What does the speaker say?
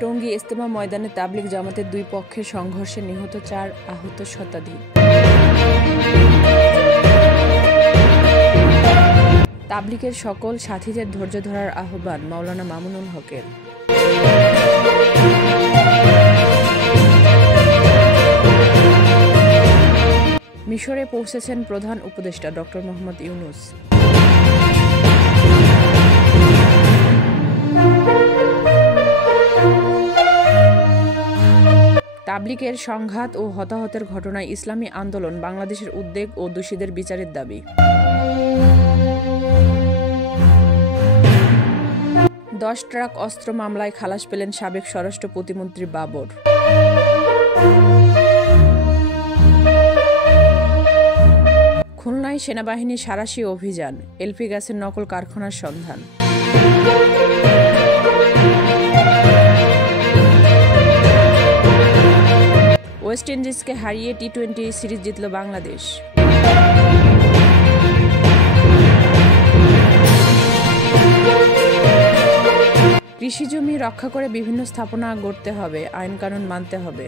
টঙ্গী ইজতেমা ময়দানে তাবলিগ জামাতের দুই পক্ষের সংঘর্ষে নিহত 4, আহত শতাধিক। তাবলিগের সকল সাথীদের ধৈর্য ধরার আহ্বান মাওলানা মামুনুল হকের। মিশরে পৌঁছেছেন প্রধান উপদেষ্টা ডক্টর মোহাম্মদ ইউনূস। তাবলিগের সংঘাত ও হতাহতের ঘটনায় ইসলামী আন্দোলন বাংলাদেশের উদ্বেগ ও দোষীদের বিচারের দাবি। 10 ট্রাক অস্ত্র মামলায় খালাস পেলেন সাবেক স্বরাষ্ট্র প্রতিমন্ত্রী বাবর। খুলনায় সেনাবাহিনীর সাঁড়াশি অভিযান, এলপি গ্যাসের নকল কারখানার সন্ধান। ওয়েস্ট ইন্ডিজকে হারিয়ে টি-20 সিরিজ জিতল বাংলাদেশ। কৃষিজমি রক্ষা করে বিভিন্ন স্থাপনা গড়তে হবে, আইন কানুন মানতে হবে।